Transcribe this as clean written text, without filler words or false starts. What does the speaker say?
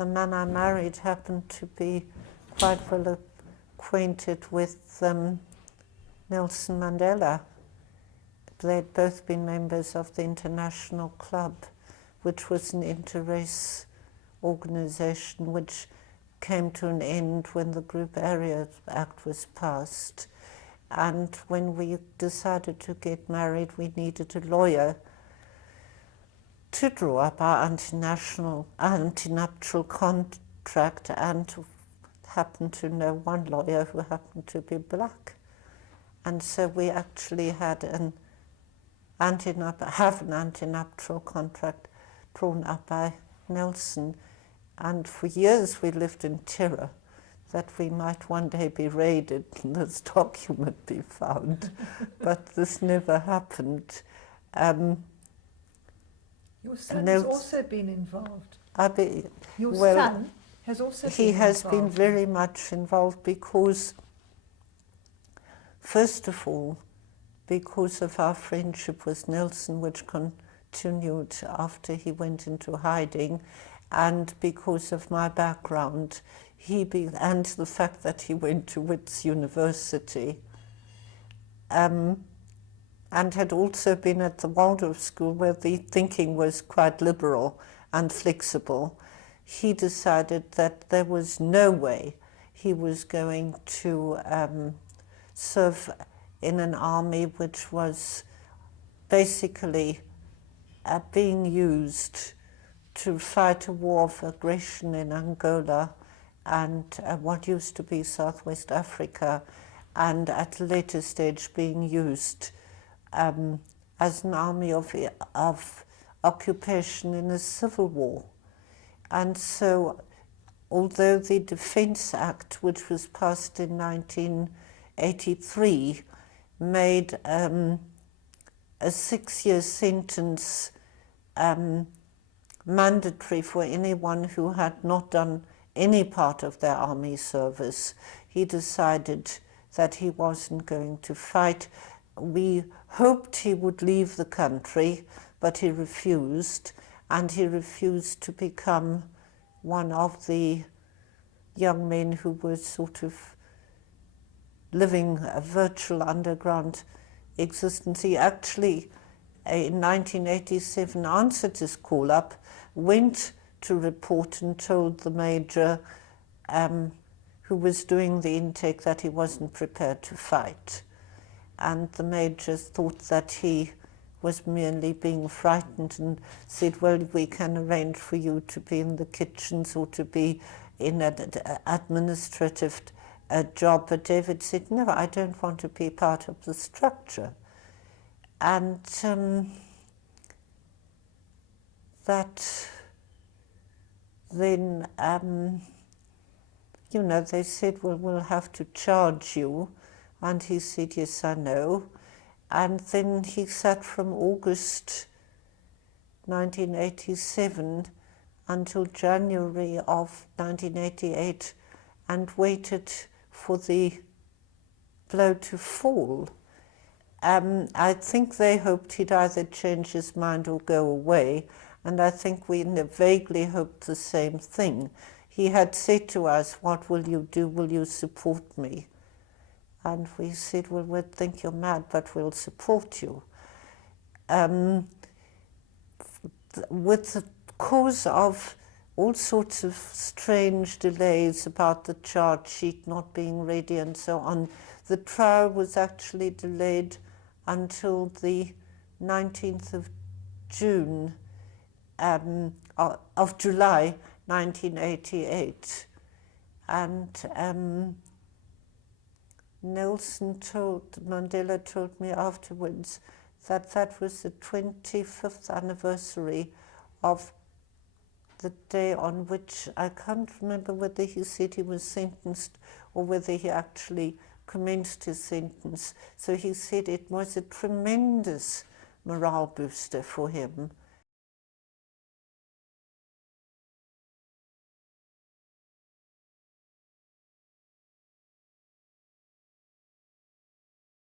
the man I married happened to be quite well acquainted with Nelson Mandela. They'd both been members of the International Club, which was an inter-race organization which came to an end when the Group Area Act was passed. And when we decided to get married, we needed a lawyer to draw up our antinuptial contract, and happened to know one lawyer who happened to be black. And so we actually had an antinuptial contract drawn up by Nelson. And for years we lived in terror that we might one day be raided and this document be found. But this never happened. Your son has also been involved. Your son has also been involved. He has been very much involved because, first of all, because of our friendship with Nelson, which continued after he went into hiding, and because of my background, and the fact that he went to Wits University, and had also been at the Waldorf School, where the thinking was quite liberal and flexible. He decided that there was no way he was going to serve in an army which was basically being used to fight a war of aggression in Angola and what used to be Southwest Africa, and at a later stage being used as an army of occupation in a civil war. And so, although the Defence Act, which was passed in 1983, made a 6-year sentence mandatory for anyone who had not done any part of their army service, he decided that he wasn't going to fight. We hoped he would leave the country, but he refused, and he refused to become one of the young men who were sort of living a virtual underground existence. He actually, in 1987, answered his call-up, went to report and told the major who was doing the intake that he wasn't prepared to fight. And the major thought that he was merely being frightened and said, well, we can arrange for you to be in the kitchens or to be in an administrative job. But David said, no, I don't want to be part of the structure. And that then, you know, they said, well, we'll have to charge you. And he said, yes, I know. And then he sat from August 1987 until January of 1988 and waited for the blow to fall. I think they hoped he'd either change his mind or go away, and I think we vaguely hoped the same thing. He had said to us, what will you do? Will you support me? And we said, well, we'll think you're mad, but we'll support you. With the cause of all sorts of strange delays about the charge sheet not being ready and so on, the trial was actually delayed until the 19th of June, of July 1988. And Mandela told me afterwards that that was the 25th anniversary of the day on which, I can't remember whether he said he was sentenced or whether he actually commenced his sentence. So he said it was a tremendous morale booster for him